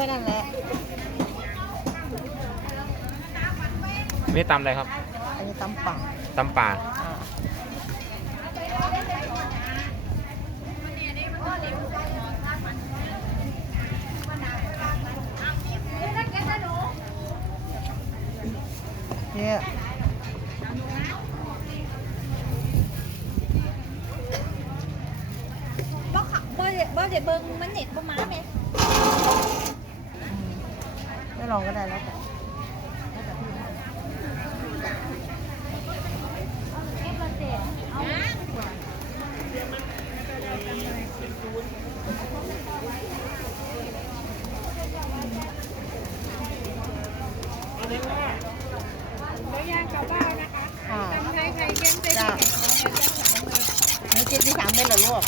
ไว้นั่นแหละนี่ตำอะไรครับ อันนี้ตำป่าตำป่าอ่าเนี่ยบ่ขับบ่ได้บ่ได้เบิ่งมันเน็ตบ่มาแม่ ไม่ลองก็ได้แล้วแต่ เก็บรถเด็ดเอา อ่า จ้านี่กินที่สามเป็นเหรอลูก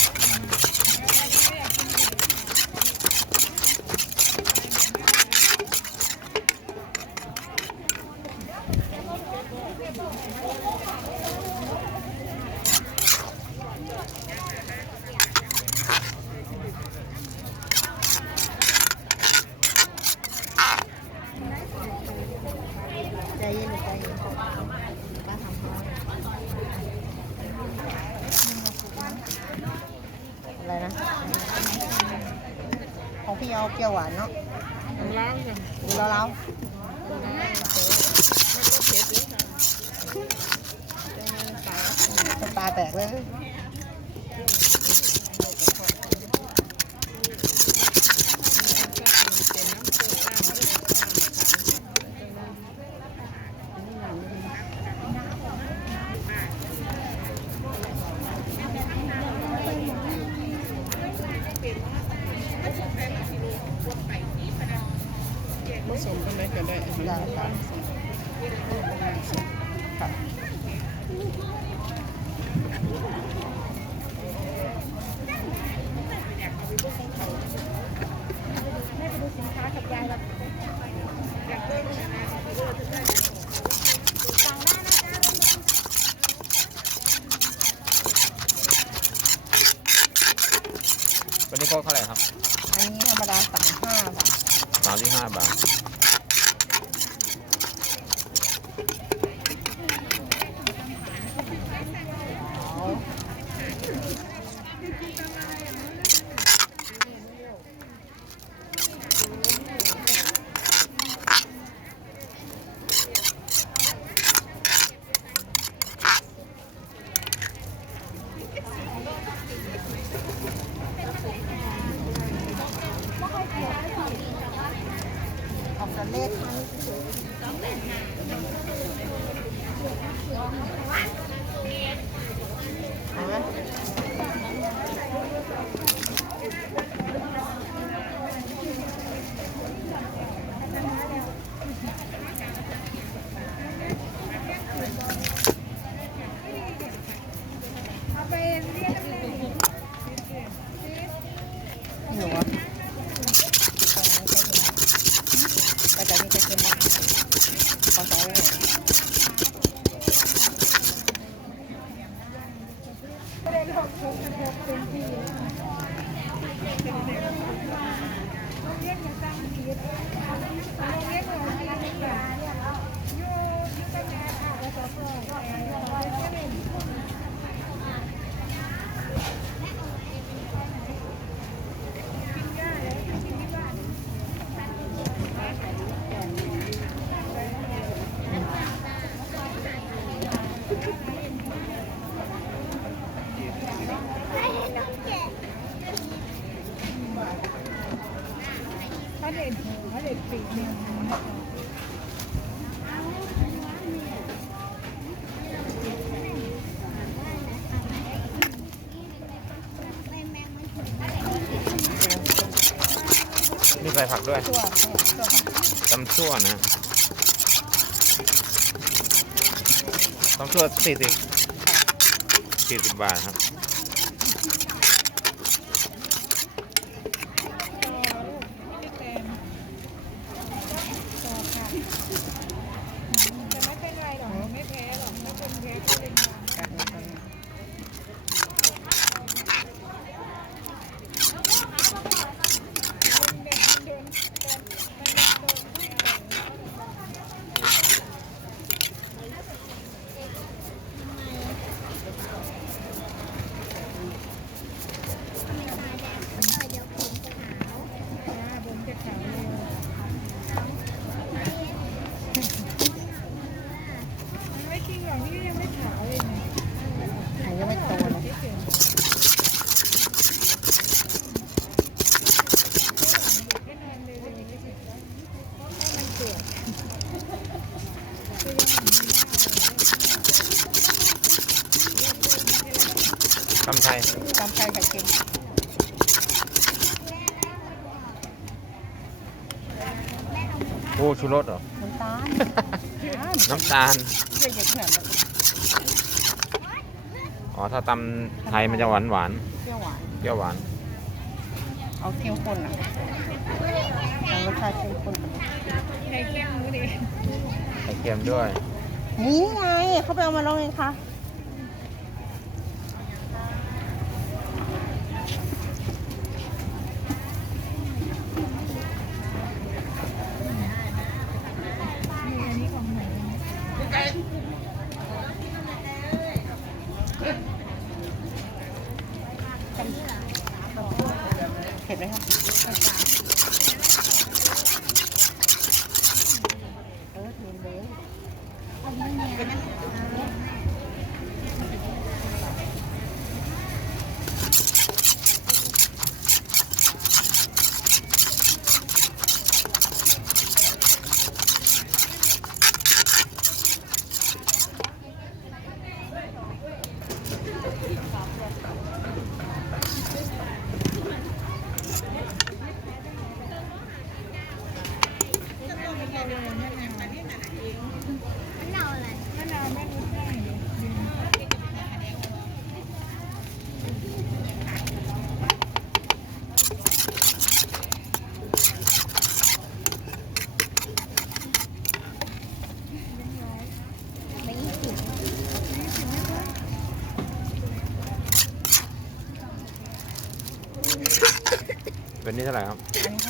ใจเย็นลูกใจเย็นป้าทำให้อะไรนะ ของพี่เอาเปรี้ยวหวานเนาะล้างกันดูแล้วแล้วตาแตกเลย ผสมกันได้ก็ได้ ได้ครับครับ แม่ไปดูสินค้ากับยายแล้วสั่งได้นะจ๊ะ วั นนี้โค้กเท่าไหร่ครับ อันนี้ธรรมดาสามห้าค่ะสามสิบห้าบาท เลขเอาไหม ถ้าเด็ดหัวเด็ดปีกเนี่ยนี่ใส่ผักด้วยชั่วชั่วตำชั่วนะตำชั่วสี่สิบสี่สิบบาทครับ แต่ไม่เป็นไรหรอกไม่แพ้หรอกถ้าเป็นแพ้ก็เป็นยา กันกัน เด็กเดินเดิน เค็ม โอ้ชูรสเหรอ น้ำตาลน้ำตาล เยอะๆขนาดนั้นอ๋อ ถ้าตำไทยมันจะหวานหวานเปรี้ยวหวาน ๆเปรี้ยวหวาน เอาเข้มข้นอะเอารสชาติเข้มข้นไข่เค็มหมูดิไข่เค็มด้วย นี่ไงเขาไปเอามาลองเองค่ะ อันนี้ของไหน เผ็ดไหมคะเออเทียนเบล มะนาวไม่รู้ได้ เป็นนี่เท่าไหร่ครับอันนี้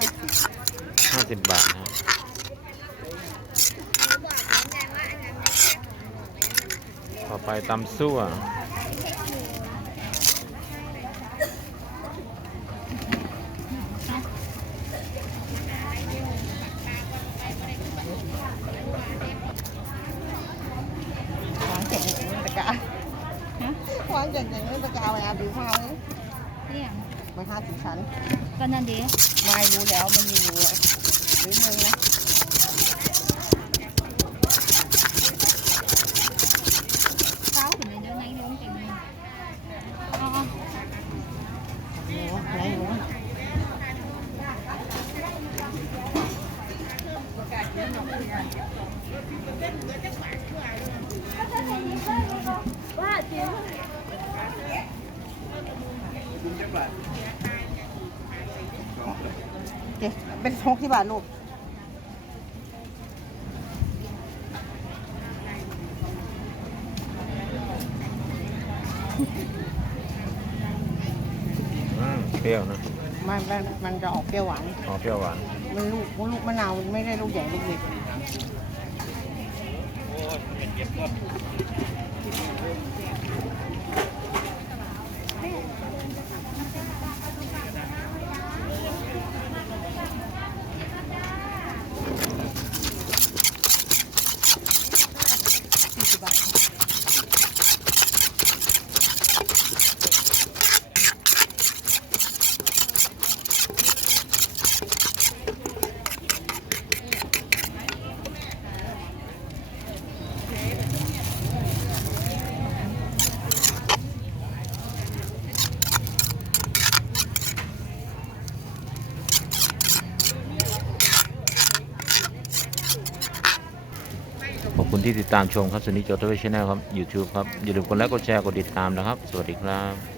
ห้าสิบบาทนะต่อไปตำซั่ววางเจ็ดอย่างนี้ตะกะวางเจ็ดอย่างนี้ตะกะเอาไปอาดูข้าว เลยเนี่ยไปห้าสิบชั้นก็นั่นดิไม่รู้แล้วมันมีอยู่อะหรือมึงนะเต้าถึงในเดี๋ยวในเดี๋ยวเก่งเลยอ๋อโอ้ไหนอยู่ว่าจริง เจ๊เป็นทกที่บาทลูกอืมเปรี้ยวนะมันมันมันจะออกเปรี้ยวหวาน อ๋อเปรี้ยวหวาน มันลูกลูกมะนาวมันไม่ได้ลูกใหญ่ลูกเล็ก ที่ติดตามชมครับสนิทจอทวีชแนลครับ YouTube ครับ อย่าลืมกดไลค์กดแชร์กดติดตามนะครับ สวัสดีครับ